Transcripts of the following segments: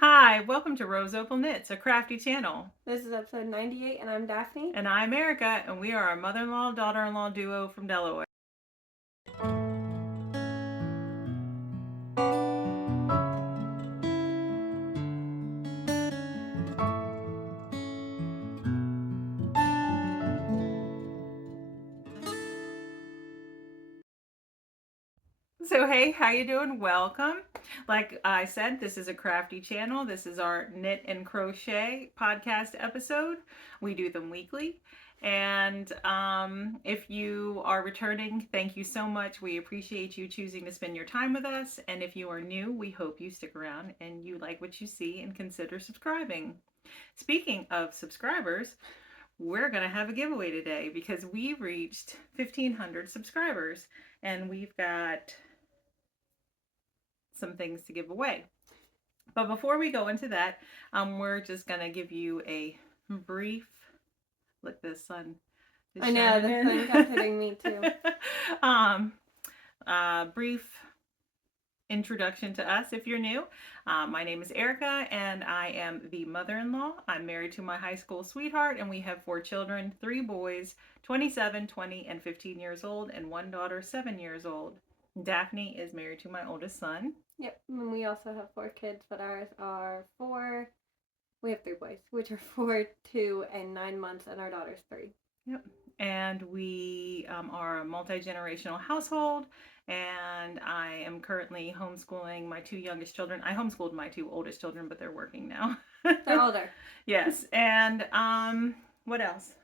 Hi, welcome to RoseOpalKnits, a crafty channel. This is episode 98, and I'm Daphne. And I'm Erica, and we are a mother-in-law, daughter-in-law duo from Delaware. So hey, how you doing? Welcome. Like I said, this is a crafty channel. This is our knit and crochet podcast episode. We do them weekly. And if you are returning, thank you so much. We appreciate you choosing to spend your time with us. And if you are new, we hope you stick around and you like what you see and consider subscribing. Speaking of subscribers, we're going to have a giveaway today because we reached 1,500 subscribers and we've got some things to give away. But before we go into that, we're just going to give you a brief look. The sun is I know, the sun kept hitting me too. Brief introduction to us if you're new. My name is Erica and I am the mother-in-law. I'm married to my high school sweetheart and we have 4 children, 3 boys, 27, 20, and 15 years old, and 1 daughter, 7 years old. Daphne is married to my oldest son. Yep, and we also have 4 kids, but ours are 4. We have 3 boys, which are 4, 2, and 9 months, and our daughter's 3. Yep. And we are a multi-generational household, and I am currently homeschooling my 2 youngest children. I homeschooled my 2 oldest children, but they're working now. They're older. Yes. And what else?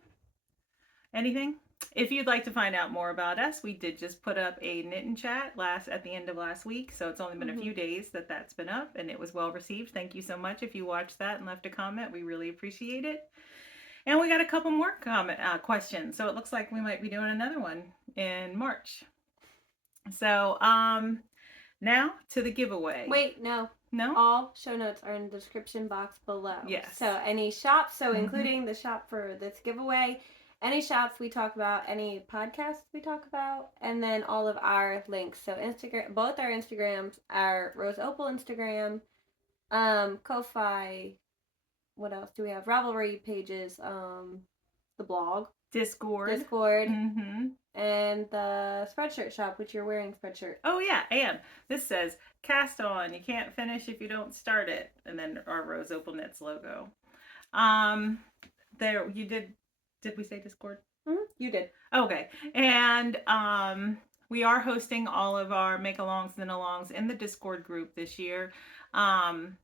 Anything? If you'd like to find out more about us, we did just put up a knit and chat at the end of last week, so it's only been a few days that's been up, and it was well received. Thank you so much if you watched that and left a comment. We really appreciate it. And we got a couple more questions, so it looks like we might be doing another one in March. So now to the giveaway. Wait, no. All show notes are in the description box below. Yes. So any shops, including the shop for this giveaway, any shops we talk about, any podcasts we talk about, and then all of our links. So Instagram, both our Instagrams, our Rose Opal Instagram, Ko-Fi, what else do we have? Ravelry pages, the blog, Discord, and the Spreadshirt shop, which you're wearing Spreadshirt. Oh yeah, and this says cast on. You can't finish if you don't start it, and then our Rose Opal Knits logo. There you did. Did we say Discord? You did. Okay. And we are hosting all of our make-alongs and alongs in the Discord group this year. And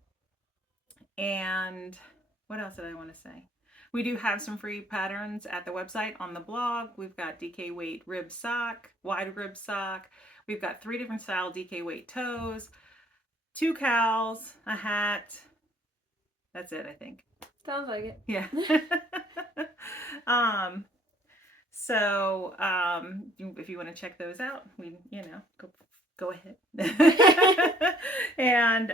what else did I want to say? We do have some free patterns at the website on the blog. We've got DK weight rib sock, wide rib sock. We've got 3 different style DK weight toes, 2 cowls, a hat. That's it, I think. Sounds like it. Yeah. So if you want to check those out, go ahead. And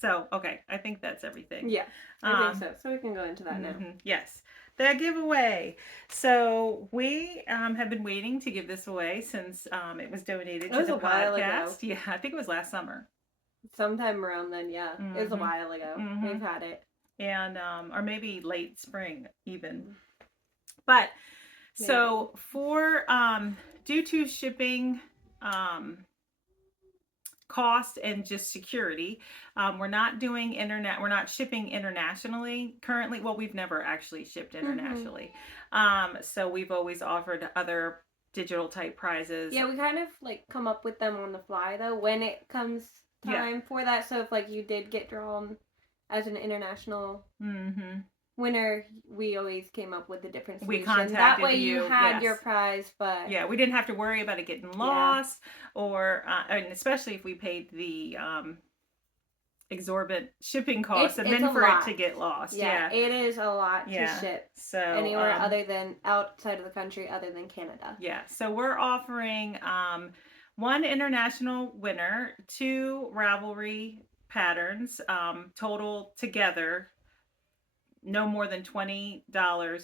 so okay, I think that's everything. Yeah, I think so. So we can go into that now. Yes, the giveaway. So we have been waiting to give this away since it was donated to the podcast. Yeah, I think it was last summer. Sometime around then, yeah. It was a while ago. We've had it. And or maybe late spring even. But maybe. So for due to shipping cost and just security, we're not doing we're not shipping internationally currently. Well, we've never actually shipped internationally. So we've always offered other digital type prizes. Yeah, we kind of like come up with them on the fly though when it comes time for that. So if like you did get drawn as an international winner, we always came up with a different solution. We contacted that way you had your prize, but yeah, we didn't have to worry about it getting lost, or and especially if we paid the exorbitant shipping costs and then for it to get lost. Yeah, it is a lot to ship. So anywhere other than outside of the country, other than Canada. Yeah, so we're offering 1 international winner, 2 Ravelry patterns, total together no more than $20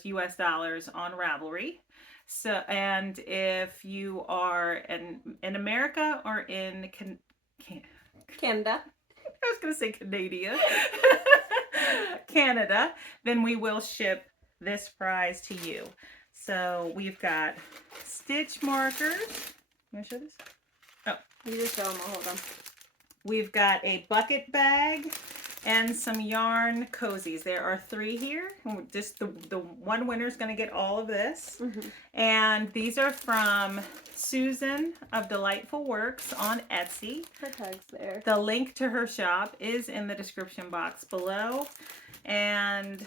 US dollars on Ravelry. So, and if you are in America or in Canada, was going to say Canada. Canada, then we will ship this prize to you. So we've got stitch markers. Can I show this? Oh. You just show them. I'll hold them. We've got a bucket bag and some yarn cozies. There are 3 here. Just the one winner is going to get all of this. Mm-hmm. And these are from Susan of Delightful Works on Etsy. Her tag's there. The link to her shop is in the description box below. And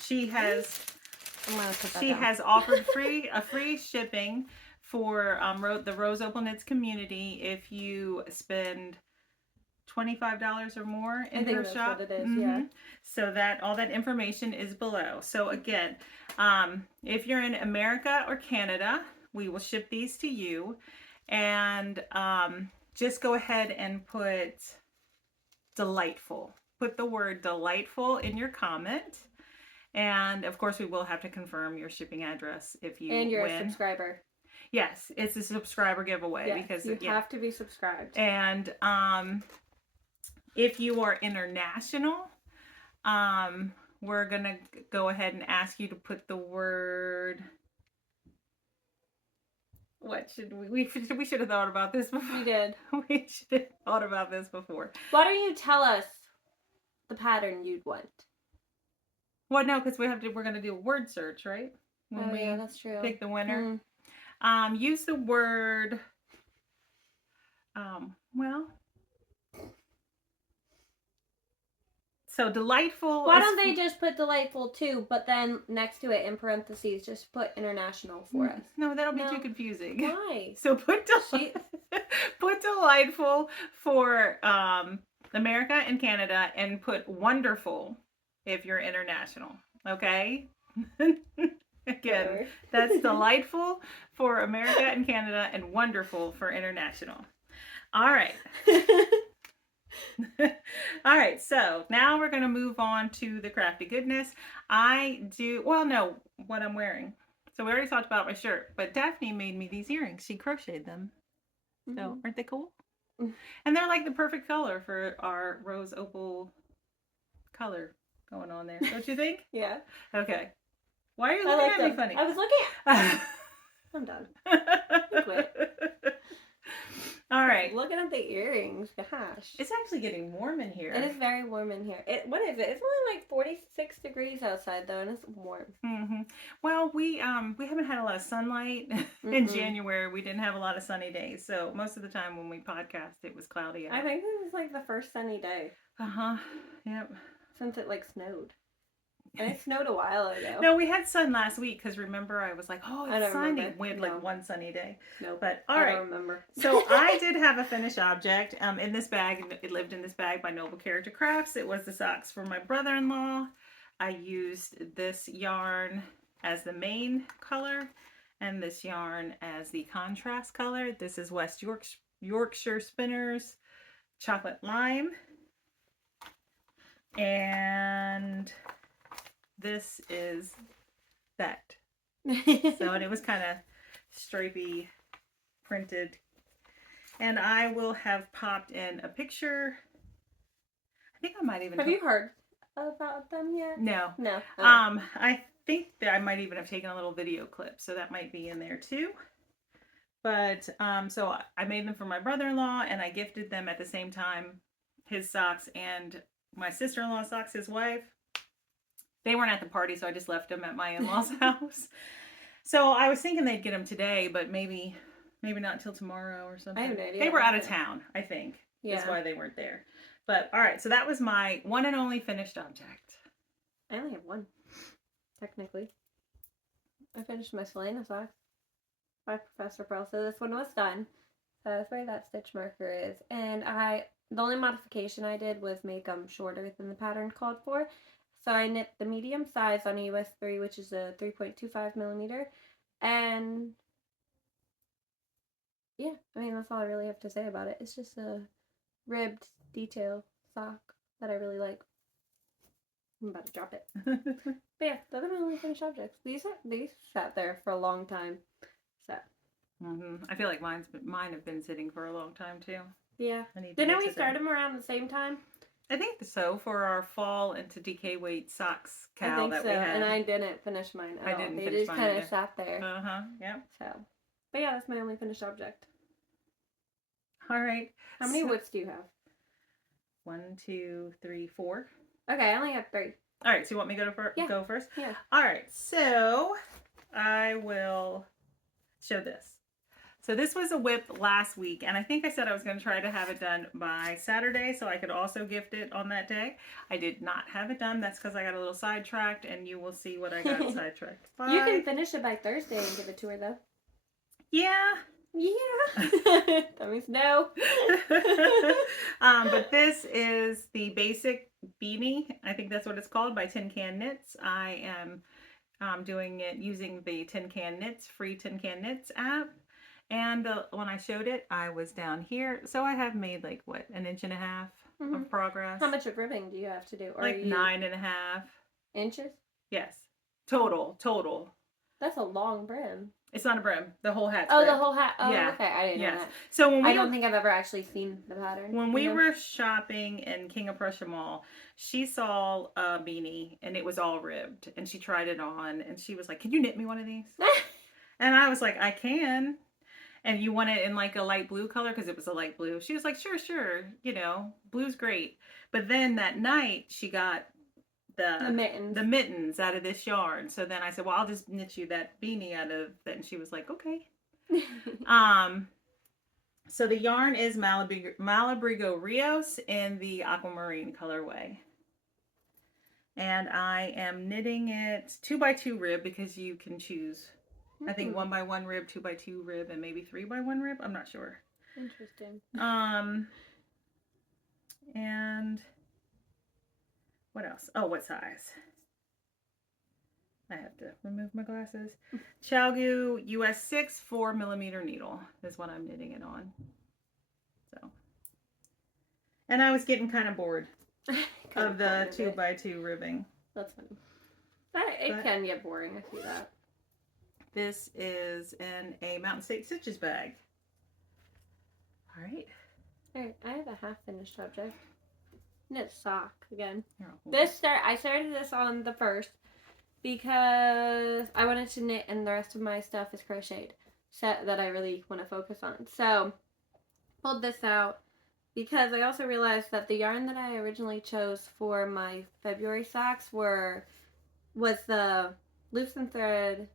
she has offered free shipping for the Rose Opal Knits community if you spend $25 or more in her shop. What it is, yeah. So that all that information is below. So again, if you're in America or Canada, we will ship these to you. And just go ahead and put delightful. Put the word delightful in your comment. And of course, we will have to confirm your shipping address if you and you're win. a subscriber. Yes, it's a subscriber giveaway because you have to be subscribed. And if you are international, we're gonna go ahead and ask you to put the word. What should we should have thought about this before. We did. We should have thought about this before. Why don't you tell us the pattern you'd want? Well, no, because we're gonna do a word search, right? When yeah, that's true. Pick the winner. Use the word. Well. So delightful. Why don't they just put delightful too, but then next to it in parentheses, just put international for us? No, that'll be too confusing. Why? So put delightful for America and Canada, and put wonderful if you're international. Okay. Again, that's delightful for America and Canada, and wonderful for international. All right. All right, so now we're going to move on to the crafty goodness. What I'm wearing. So we already talked about my shirt, but Daphne made me these earrings. She crocheted them. So aren't they cool? And they're like the perfect color for our rose opal color going on there. Don't you think? Yeah. Okay. Why are you looking at me funny? I was looking at... I'm done. You quit. All right. Looking at the earrings. Gosh. It's actually getting warm in here. It is very warm in here. What is it? It's only like 46 degrees outside though, and it's warm. Mm-hmm. Well, we haven't had a lot of sunlight in January. We didn't have a lot of sunny days. So most of the time when we podcast, it was cloudy out. I think this is like the first sunny day. Yep. Since it like snowed. And it snowed a while ago. No, we had sun last week because remember I was like, oh, it's sunny. We had like one sunny day. No, but all right. I don't remember. So I did have a finished object in this bag. It lived in this bag by Noble Character Crafts. It was the socks for my brother-in-law. I used this yarn as the main color and this yarn as the contrast color. This is West Yorkshire Spinners Chocolate Lime. And this is that. So, and it was kind of stripy printed. And I will have popped in a picture. I think I might even have you heard about them yet? No. No. I think that I might even have taken a little video clip, so that might be in there too. But so I made them for my brother-in-law, and I gifted them at the same time, his socks and my sister-in-law's socks, his wife. They weren't at the party, so I just left them at my in-laws' house. So I was thinking they'd get them today, but maybe not until tomorrow or something. I have no idea. They were out of town, I think. Yeah. That's why they weren't there. But all right, so that was my one and only finished object. I only have one, technically. I finished my Selena socks by Professor Pearl, so this one was done. So that's where that stitch marker is. And the only modification I did was make them shorter than the pattern called for. So I knit the medium size on a US 3, which is a 3.25 millimeter. And yeah, I mean, that's all I really have to say about it. It's just a ribbed detail sock that I really like. I'm about to drop it. But yeah, those are my only finished objects. These sat there for a long time. So I feel like mine have been sitting for a long time too. Yeah. I need to Didn't get we to start them. them around the same time? I think so, for our fall into DK weight socks I cow think that so. we had. And I didn't finish mine at I all. didn't They finish just mine kind of either. sat there. Yeah. So, but yeah, that's my only finished object. All right. How many woods do you have? 1, 2, 3, 4. Okay, I only have 3. All right. So you want me to go first? Yeah. All right. So I will show this. So this was a whip last week, and I think I said I was going to try to have it done by Saturday so I could also gift it on that day. I did not have it done. That's because I got a little sidetracked, and you will see what I got sidetracked by. You can finish it by Thursday and give it to her, though. Yeah. Yeah. That means no. But this is the basic beanie. I think that's what it's called, by Tin Can Knits. I am doing it using the Tin Can Knits, free Tin Can Knits app. And when I showed it, I was down here. So I have made like, what, 1.5 inches of progress. How much of ribbing do you have to do? Or like 9.5 inches? Yes. Total. That's a long brim. It's not a brim. The whole hat's Oh, brim. the whole hat. Oh, yeah. Okay. I didn't know that. So when I don't think I've ever actually seen the pattern. When we were shopping in King of Prussia Mall, she saw a beanie and it was all ribbed, and she tried it on and she was like, "Can you knit me one of these?" And I was like, "I can." And you want it in like a light blue color, because it was a light blue. She was like, sure, blue's great. But then that night she got the mittens out of this yarn. So then I said, well, I'll just knit you that beanie out of that. And she was like, okay. So the yarn is Malabrigo Rios in the aquamarine colorway. And I am knitting it 2x2 rib, because you can choose, I think 1x1 rib, 2x2 rib, and maybe 3x1 rib. I'm not sure. Interesting. And what else? Oh, what size? I have to remove my glasses. Chalgu US 6 4mm needle is what I'm knitting it on. So, and I was getting kind of bored of the 2x2 ribbing. That's funny. It can get boring. I see that. This is in a Mountain State Stitches bag. All right. I have a half finished object. Knit sock again. Oh, I started this on the 1st because I wanted to knit, and the rest of my stuff is crocheted, so that I really want to focus on. So pulled this out because I also realized that the yarn that I originally chose for my February socks was the Loose and Thread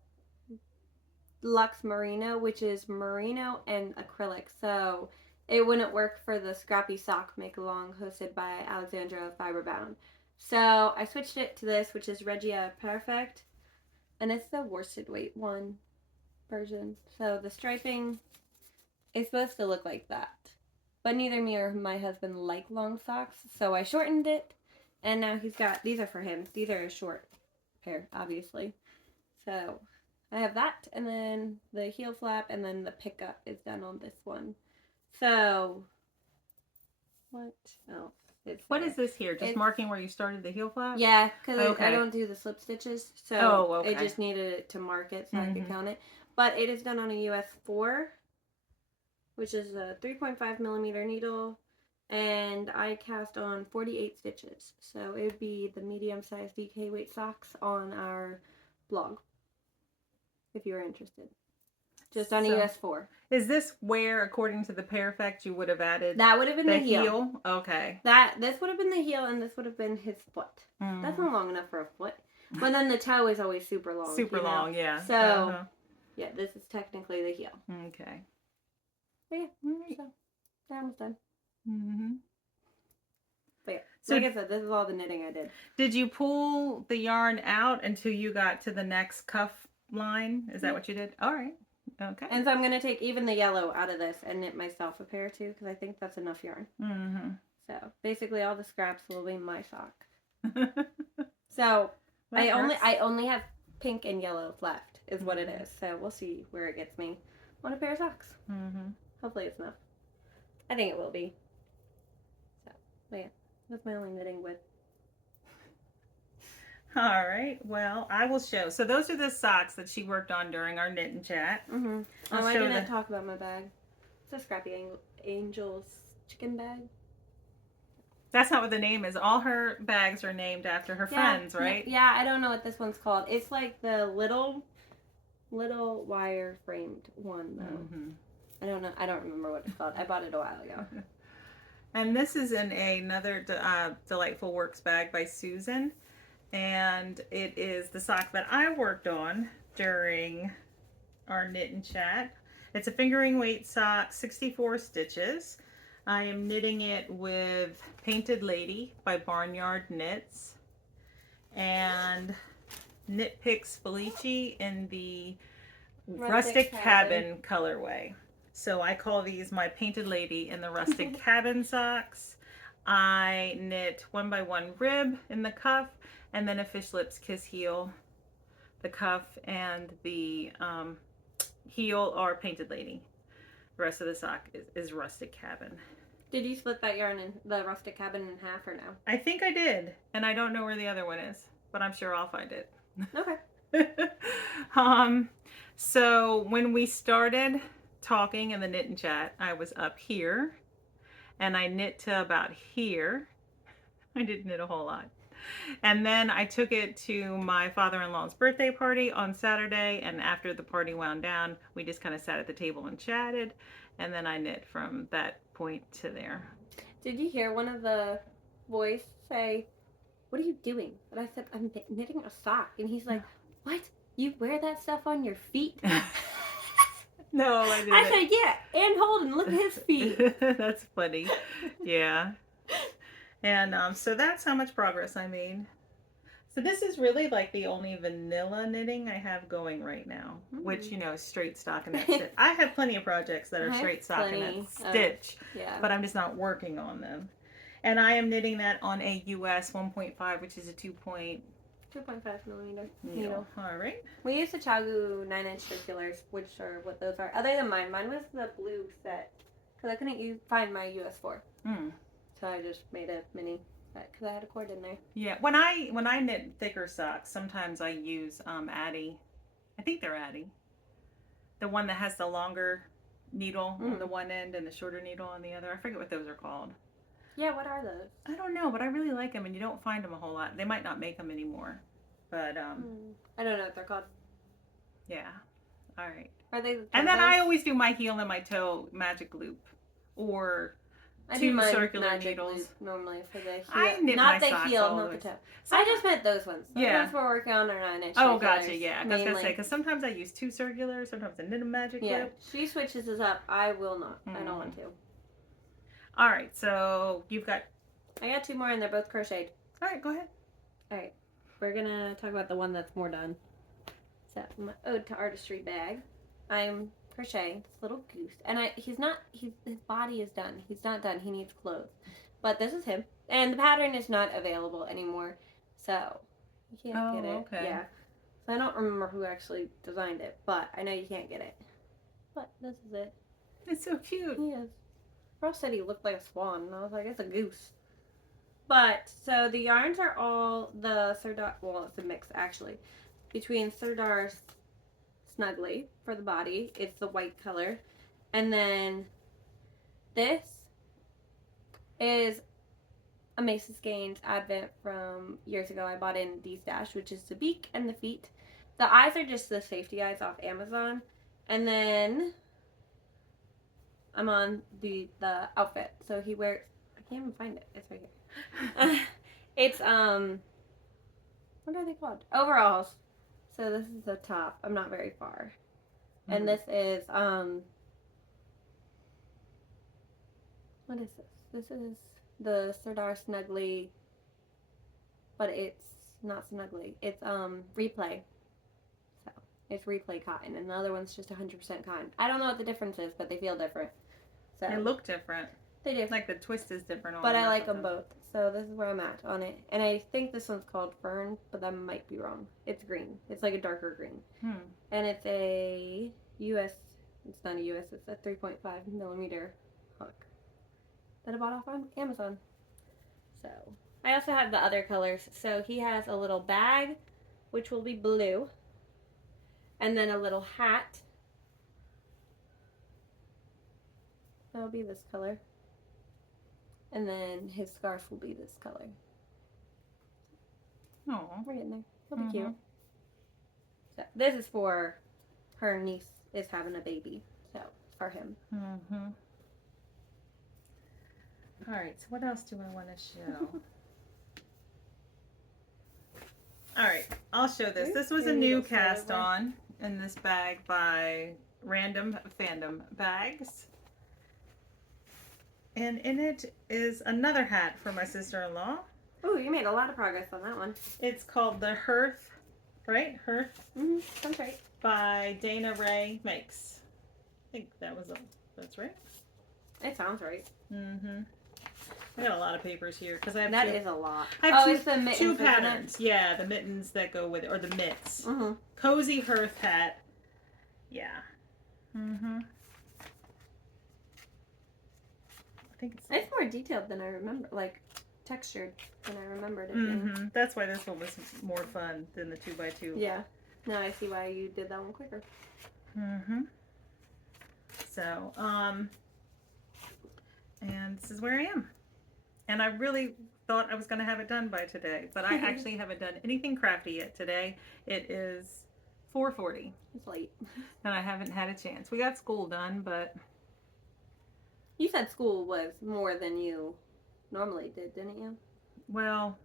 Luxe Merino, which is merino and acrylic, so it wouldn't work for the Scrappy Sock Make Along hosted by Alexandra Fiberbound. So I switched it to this, which is Regia Perfect, and it's the worsted weight one version. So the striping is supposed to look like that, but neither me or my husband like long socks, so I shortened it, and now these are for him. These are a short pair, obviously. So I have that, and then the heel flap, and then the pickup is done on this one. So, what else? What is this here? Just marking where you started the heel flap? Yeah, because I don't do the slip stitches, so I just needed it to mark it so I could count it. But it is done on a US 4, which is a 3.5mm needle, and I cast on 48 stitches. So it would be the medium-sized DK weight socks on our blog, if you're interested. Just on a US 4. Is this where, according to the Perfect, you would have added that would have been the heel? Okay. This would have been the heel, and this would have been his foot. That's not long enough for a foot. But then the toe is always super long. Super long, yeah. So, yeah, this is technically the heel. Okay. But yeah, so they're almost done. But yeah, so like I said, this is all the knitting I did. Did you pull the yarn out until you got to the next cuff line? Is that what you did? All right. Okay. And so I'm going to take even the yellow out of this and knit myself a pair too, because I think that's enough yarn. So basically all the scraps will be my sock. So I only have pink and yellow left is what it is. So we'll see where it gets me on a pair of socks. Hopefully it's enough. I think it will be. So, but yeah, that's my only knitting with. All right. Well, I will show. So those are the socks that she worked on during our knit and chat. Mm-hmm. I'll Oh, I show didn't the. talk about my bag. It's a Scrappy Angel's chicken bag. That's not what the name is. All her bags are named after her friends, right? Yeah, I don't know what this one's called. It's like the little wire framed one though. Mm-hmm. I don't know. I don't remember what it's called. I bought it a while ago. And this is in another Delightful Works bag by Susan. And it is the sock that I worked on during our knit and chat. It's a fingering weight sock, 64 stitches. I am knitting it with Painted Lady by Barnyard Knits and Knit Picks Felici in the Rustic Cabin colorway. So I call these my Painted Lady in the Rustic Cabin socks. I knit 1x1 rib in the cuff and then a Fish Lips Kiss heel. The cuff and the heel are Painted Lady. The rest of the sock is Rustic Cabin. Did you split that yarn in the Rustic Cabin in half or no? I think I did, and I don't know where the other one is, but I'm sure I'll find it. Okay. So when we started talking in the knit and chat, I was up here, and I knit to about here. I didn't knit a whole lot. And then I took it to my father-in-law's birthday party on Saturday, and after the party wound down, we just kind of sat at the table and chatted, and then I knit from that point to there. Did you hear one of the boys say, "What are you doing?" And I said, "I'm knitting a sock." And he's like, "What? You wear that stuff on your feet?" No, I didn't. I said, "Yeah, and Holden, look at his feet." That's funny. Yeah. And so that's how much progress I made. So this is really like the only vanilla knitting I have going right now, which, you know, is straight stockinette stitch. I have plenty of projects that are straight stockinette stitch, but I'm just not working on them. And I am knitting that on a US 1.5, which is a 2.5 millimeter needle. All right. We use the Chagu 9-inch circulars, which are what those are. Other than mine was the blue set, because I couldn't find my US 4. So I just made a mini set because I had a cord in there. Yeah, when I knit thicker socks, sometimes I use Addy. I think they're Addy. The one that has the longer needle on the one end and the shorter needle on the other. I forget what those are called. Yeah, what are those? I don't know, but I really like them, and you don't find them a whole lot. They might not make them anymore, but I don't know what they're called. Yeah. All right. Are they? And then I always do my heel and my toe magic loop, or I two do circular needles normally for the heel. I knit not my the socks heel, all not over. the toe. So I just meant those ones. The ones we're working on are 9-inch. Oh, gotcha. Yeah, I was gonna say because sometimes I use 2 circular, sometimes I knit a magic loop. Yeah, she switches this up. I will not. I don't want to. All right, so you've got. I got 2 more, and they're both crocheted. All right, go ahead. All right, we're gonna talk about the one that's more done. So my ode to artistry bag. I'm crocheting this little goose, and his body is done. He's not done. He needs clothes, but this is him, and the pattern is not available anymore, so you can't get it. Okay. Yeah. So I don't remember who actually designed it, but I know you can't get it. But this is it. It's so cute. He is. Ross said he looked like a swan, and I was like, it's a goose. But, so the yarns are all the Serdar, well, it's a mix, actually, between Serdar's Snuggly for the body. It's the white color. And then this is a Macy's Gaines Advent from years ago. I bought in D-Stash, which is the beak and the feet. The eyes are just the safety eyes off Amazon. And then I'm on the outfit. So he wears, I can't even find it. It's right here. It's, what are they called? Overalls. So this is the top. I'm not very far. And this is, what is this? This is the Serdar Snuggly, but it's not Snuggly. It's, Replay. So, it's Replay cotton, and the other one's just 100% cotton. I don't know what the difference is, but they feel different. So They look different. They do. Like the twist is different on but I like them both. So this is where I'm at on it. And I think this one's called Fern, but that might be wrong. It's green. It's like a darker green. And it's a US, it's not a US, it's a 3.5 millimeter hook that I bought off on Amazon. So I also have the other colors. So he has a little bag, which will be blue, and then a little hat. That'll be this color. And then his scarf will be this color. Oh, We're getting there. It'll be cute. So this is for her niece is having a baby. So for him. All right, so what else do I want to show? All right, I'll show this. This was a new cast on in this bag by Random Fandom Bags. And in it is another hat for my sister-in-law. Oh, you made a lot of progress on that one. It's called the Hearth, right? Hearth. That's right. By Dana Ray Makes. I think that's right. It sounds right. I got a lot of papers here because I have that is a lot. I have it's the mittens, two patterns. Yeah, the mittens that go with it, or the mitts. Cozy Hearth hat. Yeah. I think it's more detailed than I remember, like textured than I remembered it being. That's why this one was more fun than the 2x2. Yeah. Now I see why you did that one quicker. So, and this is where I am. And I really thought I was going to have it done by today, but I actually haven't done anything crafty yet today. It is 4:40. It's late. And I haven't had a chance. We got school done, but... You said school was more than you normally did, didn't you? Well,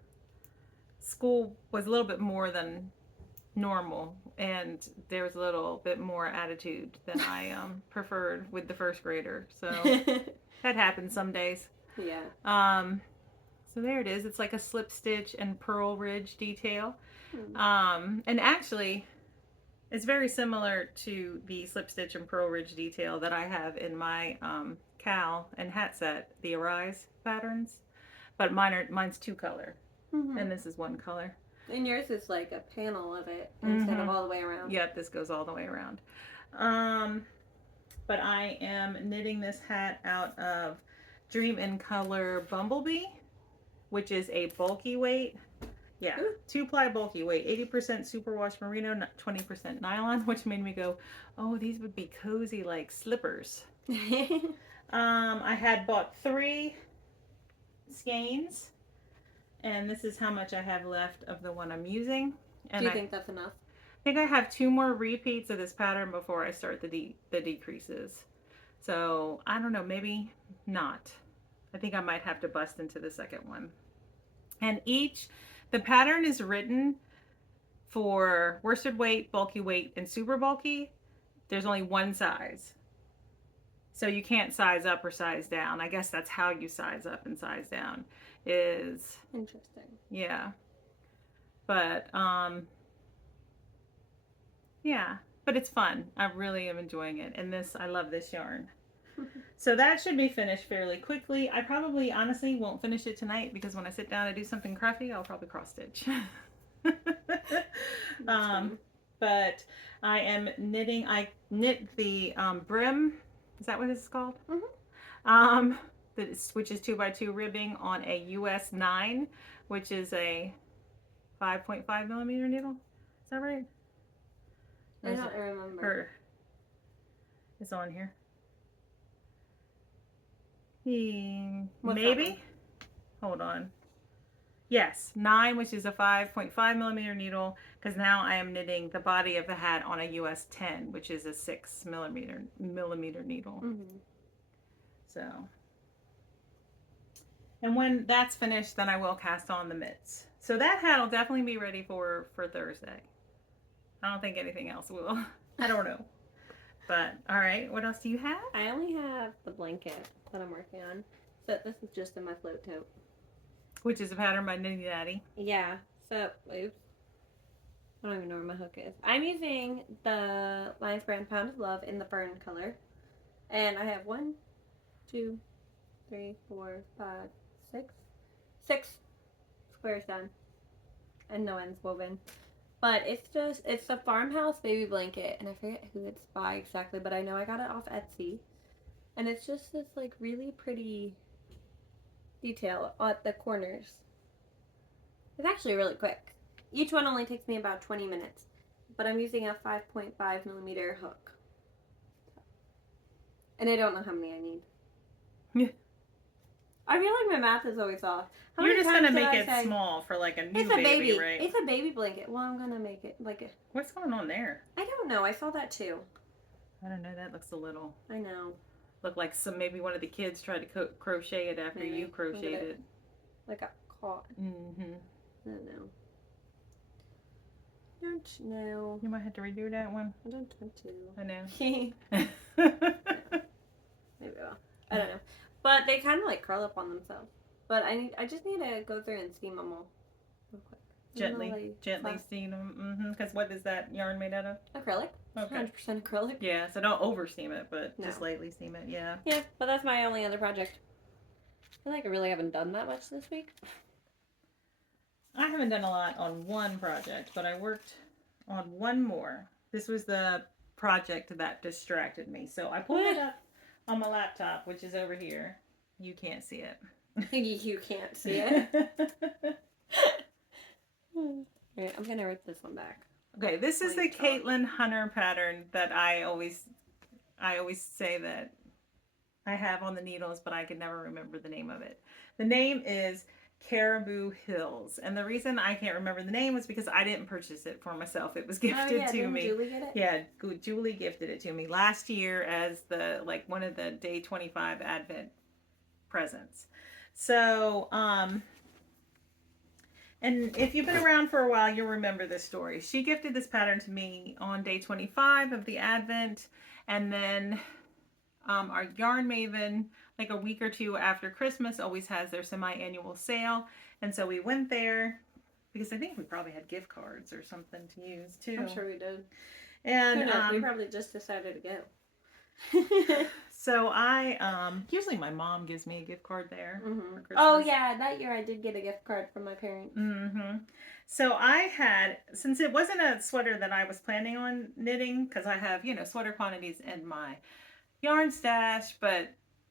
school was a little bit more than normal, and there was a little bit more attitude than I preferred with the first grader. So that happens some days. Yeah. So there it is. It's like a slip stitch and purl ridge detail. And actually, it's very similar to the slip stitch and purl ridge detail that I have in my cowl and hat set, the Arise patterns. But mine's 2-color, and this is 1 color. And yours is like a panel of it instead of all the way around. Yep, this goes all the way around. But I am knitting this hat out of Dream in Color Bumblebee, which is a bulky weight. Yeah, 2-ply bulky weight, 80% superwash merino, 20% nylon, which made me go, oh, these would be cozy like slippers. I had bought 3 skeins, and this is how much I have left of the one I'm using. And do you think that's enough? I think I have 2 more repeats of this pattern before I start the decreases. So I don't know, maybe not. I think I might have to bust into the second one. And the pattern is written for worsted weight, bulky weight, and super bulky. There's only one size. So you can't size up or size down. I guess that's how you size up and size down is... Interesting. Yeah. But, yeah. But it's fun. I really am enjoying it. And I love this yarn. So that should be finished fairly quickly. I probably, honestly, won't finish it tonight because when I sit down and do something crafty, I'll probably cross stitch. But I am knitting. I knit the brim. Is that what this is called? Which is 2x2 ribbing on a US 9, which is a 5.5 millimeter needle. Is that right? I don't remember. It's on here. Maybe? Hold on. Yes, 9, which is a 5.5 millimeter needle, because now I am knitting the body of the hat on a US 10, which is a 6 millimeter needle. So, and when that's finished, then I will cast on the mitts. So that hat will definitely be ready for Thursday. I don't think anything else will. I don't know. But, all right, what else do you have? I only have the blanket that I'm working on. So this is just in my float tote. Which is a pattern by Nitty Daddy. Yeah. So, oops. I don't even know where my hook is. I'm using the Lions brand Pound of Love in the fern color. And I have 1, 2, 3, 4, 5, 6 squares done. And no ends woven. But it's the Farmhouse Baby Blanket. And I forget who it's by exactly, but I know I got it off Etsy. And it's just this like really pretty detail at the corners. It's actually really quick. Each one only takes me about 20 minutes, but I'm using a 5.5 millimeter hook. And I don't know how many I need. Yeah. I feel like my math is always off. How You're many just times gonna did make I it say, small for like a new it's a baby, right? it's a baby blanket. Well, I'm gonna make it like a... What's going on there? I don't know. I saw that too. I don't know. That looks a little. I know. Look like maybe one of the kids tried to crochet it after Maybe. you crocheted it. Like got caught. Mm-hmm. I don't know. Don't know. You might have to redo that one. I don't want to. I know. Maybe I will. I don't know. But they kind of like curl up on themselves. But I just need to go through and steam them all real quick. Gently steam them. Because what is that yarn made out of? Acrylic. Okay. 100% acrylic. Yeah, so don't over steam it, but No. just lightly steam it. Yeah. Yeah, but that's my only other project. I feel like I really haven't done that much this week. I haven't done a lot on one project, but I worked on one more. This was the project that distracted me. So I pulled it up on my laptop, which is over here. You can't see it. You can't see it. Alright, I'm gonna rip this one back. Okay, this is the Caitlin Hunter pattern that I always say that I have on the needles, but I can never remember the name of it. The name is Caribou Hills, and the reason I can't remember the name was because I didn't purchase it for myself. It was gifted to me. Julie get it? Yeah, Julie gifted it to me last year as the one of the day 25 Advent presents. So, and if you've been around for a while, you'll remember this story. She gifted this pattern to me on day 25 of the Advent, and then our Yarn Maven, like a week or two after Christmas, always has their semi-annual sale. And so we went there because I think we probably had gift cards or something to use too. I'm sure we did. And we probably just decided to go. So I usually my mom gives me a gift card there for Christmas. Oh yeah, that year I did get a gift card from my parents. So I had, since it wasn't a sweater that I was planning on knitting, because I have, sweater quantities in my yarn stash, but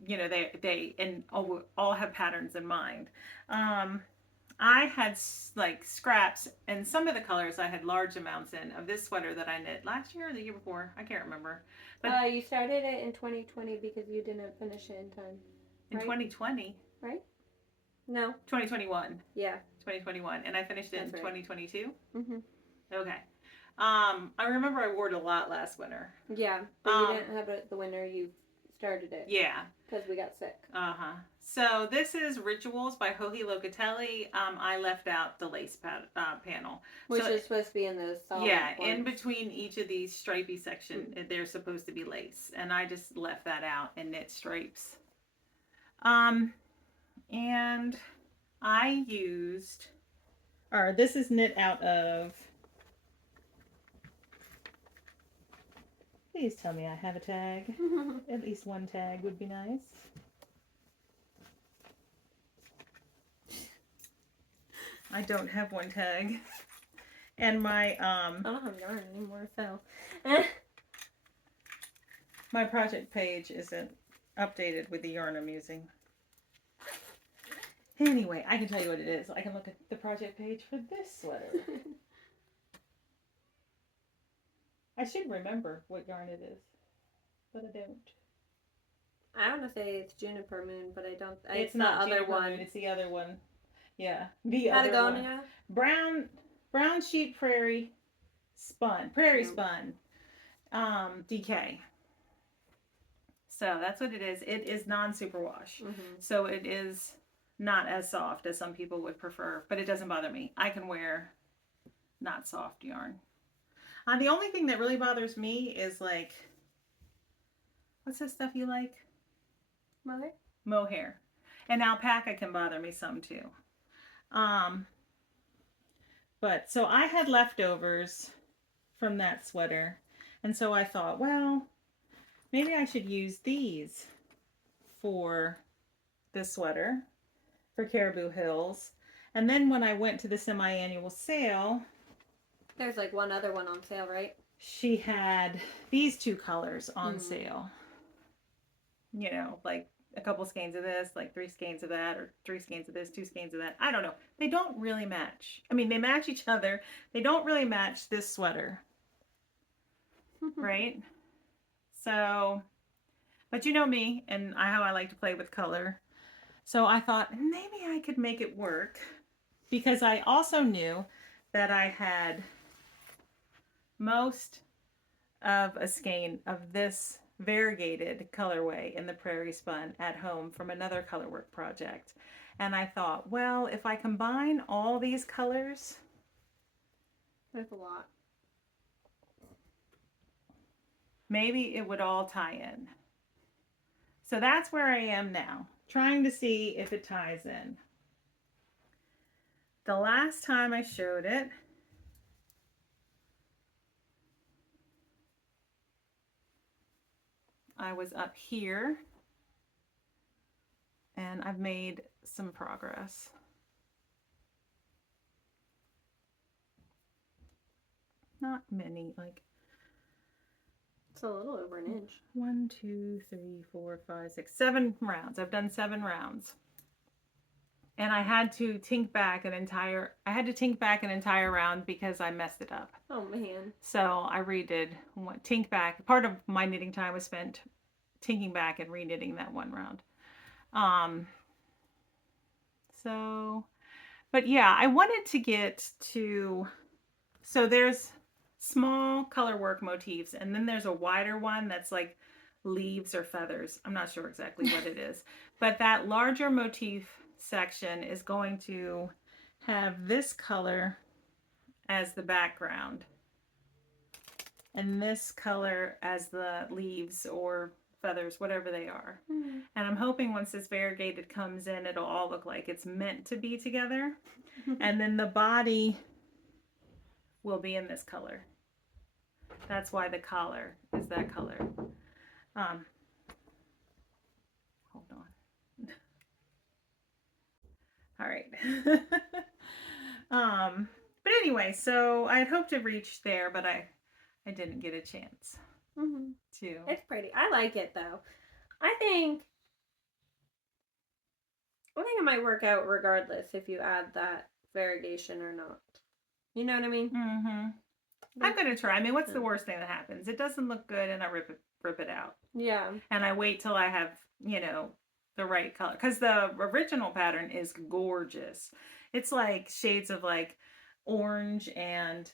they and all have patterns in mind. I had like scraps, and some of the colors I had large amounts in of this sweater that I knit last year or the year before. I can't remember. But you started it in 2020 because you didn't finish it in time. In 2020, right? No. 2021. Yeah. 2021, and I finished it in 2022. Okay. I remember I wore it a lot last winter. Yeah, but you didn't have it the winter you started it. Yeah. Because we got sick. So this is Rituals by Joji Locatelli. I left out the lace panel. Which is supposed to be in those solid ones. In between each of these stripy sections, there's supposed to be lace. And I just left that out and knit stripes. And I used, this is knit out of, please tell me I have a tag. At least one tag would be nice. I don't have one tag. And my I don't have yarn anymore, so my project page isn't updated with the yarn I'm using. Anyway, I can tell you what it is. I can look at the project page for this sweater. I should remember what yarn it is, but I don't. I want to say it's Juniper Moon, but I don't. It's not the other one. It's the other one. Yeah, the other one. Patagonia. Brown sheep prairie spun, spun, DK. So that's what it is. It is non-superwash, so it is not as soft as some people would prefer, but it doesn't bother me. I can wear not soft yarn. The only thing that really bothers me is like, what's the stuff you like? Mohair. Mohair. And alpaca can bother me some too. But so I had leftovers from that sweater, and so I thought, well, maybe I should use these for this sweater for Caribou Hills. And then when I went to the semi-annual sale, there's like one other one on sale, right? She had these two colors on sale. Like a couple skeins of this, like 3 skeins of that, or 3 skeins of this, 2 skeins of that. I don't know. They don't really match. I mean, they match each other. They don't really match this sweater, right? So, but you know me and how I like to play with color. So I thought maybe I could make it work because I also knew that I had most of a skein of this variegated colorway in the Prairie Spun at home from another colorwork project. And I thought, well, if I combine all these colors, That's a lot. maybe it would all tie in. So that's where I am now, trying to see if it ties in. The last time I showed it, I was up here and I've made some progress. Not many, like it's a little over an inch. 1, 2, 3, 4, 5, 6, 7 rounds. I've done 7 rounds. And I had to tink back an entire round because I messed it up. Oh man. So I redid tink back. Part of my knitting time was spent tinking back and reknitting that one round. But yeah, I wanted to get to, so there's small color work motifs, and then there's a wider one that's like leaves or feathers. I'm not sure exactly what it is, but that larger motif section is going to have this color as the background and this color as the leaves or feathers, whatever they are. Mm. And I'm hoping once this variegated comes in, it'll all look like it's meant to be together. And then the body will be in this color. That's why the collar is that color. Hold on. All right. But anyway, so I had hoped to reach there, but I didn't get a chance to. It's pretty. I like it though. I think it might work out regardless if you add that variegation or not. You know what I mean? Mm-hmm. I'm gonna try. I mean, what's the worst thing that happens? It doesn't look good, and I rip it out. Yeah. And I wait till I have, you know, the right color, because the original pattern is gorgeous. It's like shades of like orange and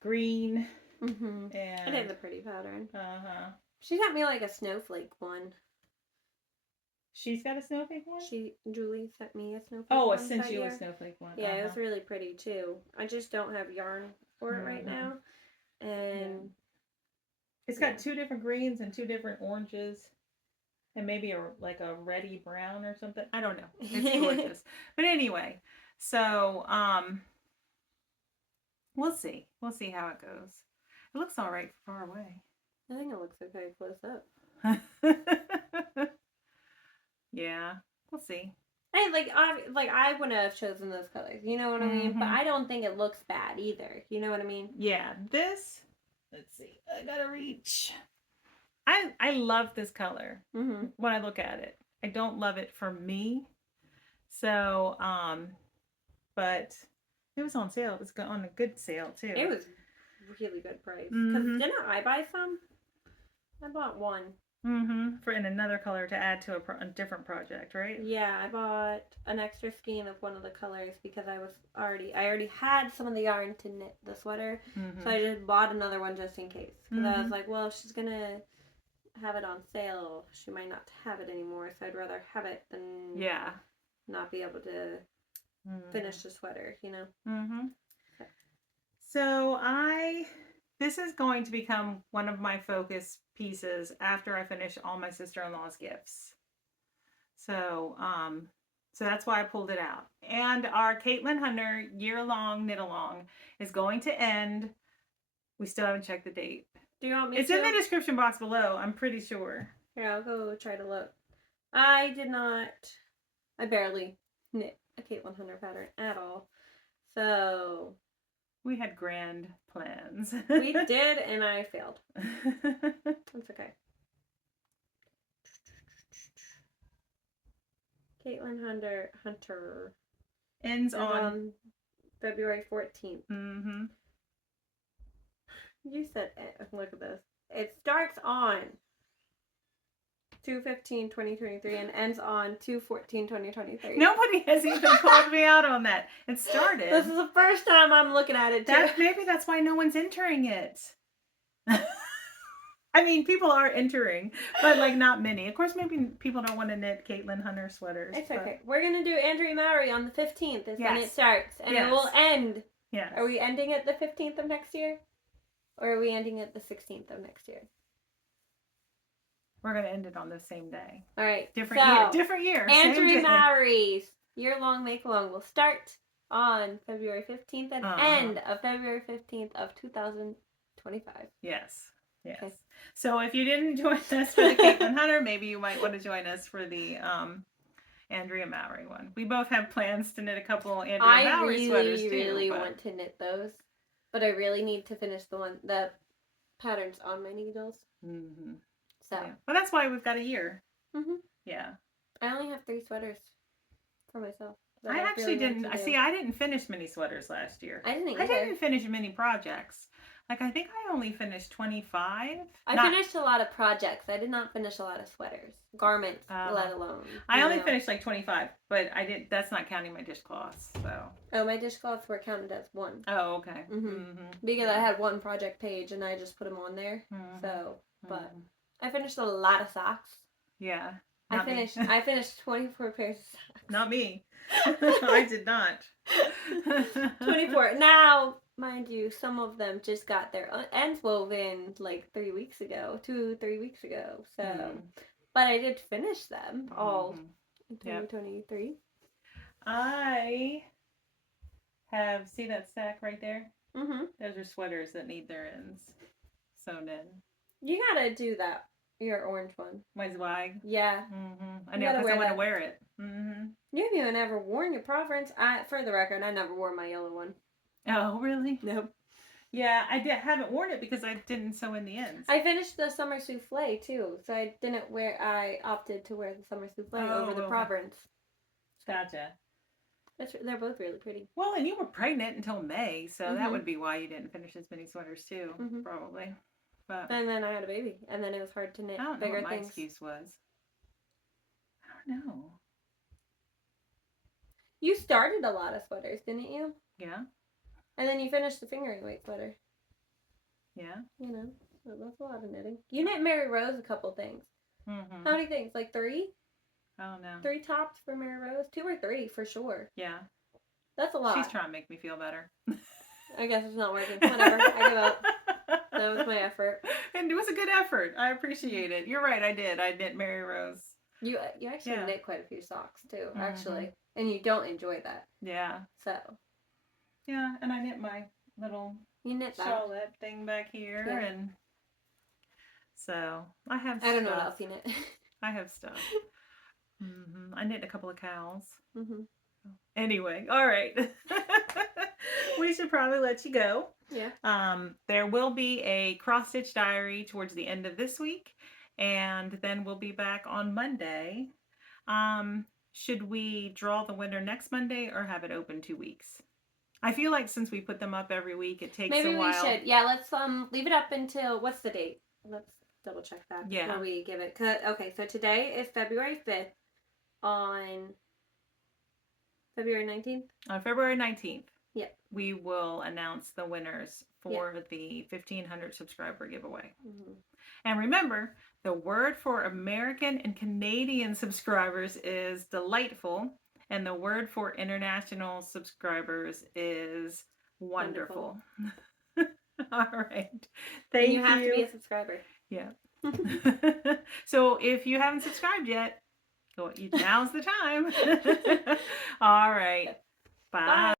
green. Mm-hmm. And it is a pretty pattern. Uh-huh. She got me like a snowflake one. She's got a snowflake one? Julie sent me a snowflake one. Oh, one. I sent you a snowflake one. Yeah, it was really pretty too. I just don't have yarn for it right now. And it's got 2 different greens and 2 different oranges. And maybe like a reddy brown or something. I don't know. It's gorgeous. But anyway, so we'll see. We'll see how it goes. It looks all right far away. I think it looks okay close up. Yeah, we'll see. Hey, I wouldn't have chosen those colors. You know what I mean? But I don't think it looks bad either. You know what I mean? Yeah, this. Let's see. I gotta reach. I love this color when I look at it. I don't love it for me. So, but it was on sale. It was on a good sale too. It was really good price. Because didn't I buy some? I bought one. For in another color to add to a different project, right? Yeah, I bought an extra skein of one of the colors because I already had some of the yarn to knit the sweater. So I just bought another one just in case. Because I was like, well, if she's going to have it on sale, she might not have it anymore. So I'd rather have it than not be able to finish the sweater, you know? So this is going to become one of my focus pieces after I finish all my sister-in-law's gifts. So that's why I pulled it out. And our Caitlin Hunter year-long knit-along is going to end. We still haven't checked the date. Do you want me It's in the description box below, I'm pretty sure. Here, I'll go try to look. I barely knit a Caitlin Hunter pattern at all. So we had grand plans. We did, and I failed. That's okay. Caitlin Hunter ends is on. on February 14th. Mm-hmm. You said, look at this. It starts on 2/15/2023 and ends on 2/14/2023. Nobody has even called me out on that. It started. This is the first time I'm looking at it too. Maybe that's why no one's entering it. I mean, people are entering, but like not many. Of course, maybe people don't want to knit Caitlin Hunter sweaters. It's okay. We're gonna do Andrea Mowry on the 15th is when it starts, and it will end. Yes. Are we ending at the 15th of next year, or are we ending at the 16th of next year? We're gonna end it on the same day. All right. Different year. Andrea Mowry's year-long make-along will start on February 15th and end of February 15th of 2025. Yes. Yes. Okay. So if you didn't join us for the Caitlin Hunter, maybe you might want to join us for the Andrea Mowry one. We both have plans to knit a couple Andrea Mowry sweaters too. I really want to knit those, but I really need to finish the patterns on my needles. Mm-hmm. So. Yeah. Well, that's why we've got a year. Mm-hmm. Yeah. I only have 3 sweaters for myself. I actually didn't. I didn't finish many sweaters last year. I didn't either. I didn't finish many projects. Like, I think I only finished 25. I finished a lot of projects. I did not finish a lot of sweaters. Garments, let alone. I only finished like 25, but I didn't. That's not counting my dishcloths, so. Oh, my dishcloths were counted as 1. Oh, okay. Mm-hmm. Mm-hmm. Because I had 1 project page and I just put them on there. Mm-hmm. So, but I finished a lot of socks. Yeah. I finished 24 pairs of socks. Not me. I did not. 24. Now, mind you, some of them just got their ends woven like 3 weeks ago, 2-3 weeks ago. So, but I did finish them all in 2023. Yep. I have, see that stack right there? Mm-hmm. Those are sweaters that need their ends sewn in. You gotta do that. Your orange one. My Zwag? Yeah. Mm-hmm. I know, because I want to wear it. Mm-hmm. You haven't even ever worn your Providence. For the record, I never wore my yellow one. Oh, really? Nope. Yeah, haven't worn it because I didn't sew in the ends. I finished the summer souffle too, so I opted to wear the summer souffle over the Providence. Gotcha. They're both really pretty. Well, and you were pregnant until May, so that would be why you didn't finish as many sweaters too, probably. But, and then I had a baby, and then it was hard to knit bigger things. My excuse was. I don't know. You started a lot of sweaters, didn't you? Yeah. And then you finished the fingering weight sweater. Yeah. You know, so that's a lot of knitting. You knit Mary Rose a couple things. Mm-hmm. How many things? Like 3? Oh, no. 3 tops for Mary Rose? 2 or 3 for sure. Yeah. That's a lot. She's trying to make me feel better. I guess it's not working. Whatever. I give up. That was my effort. And it was a good effort. I appreciate it. You're right, I did. I knit Mary Rose. You actually knit quite a few socks too, actually. And you don't enjoy that. Yeah. So. Yeah, and I knit my little shawlette thing back here, and so I have stuff. I don't know what else you knit. I have stuff. I knit a couple of cows. Anyway, all right. We should probably let you go. Yeah. There will be a cross-stitch diary towards the end of this week, and then we'll be back on Monday. Should we draw the winner next Monday or have it open 2 weeks? I feel like since we put them up every week, it takes a while. Maybe we should. Yeah, let's leave it up until, what's the date? Let's double check that before we give it. Okay, so today is February 5th. On February 19th? On February 19th. Yep. We will announce the winners for the 1,500 subscriber giveaway. And remember, the word for American and Canadian subscribers is delightful, and the word for international subscribers is wonderful. All right. Thank you. You have to be a subscriber. Yeah. So if you haven't subscribed yet, now's the time. All right. Bye.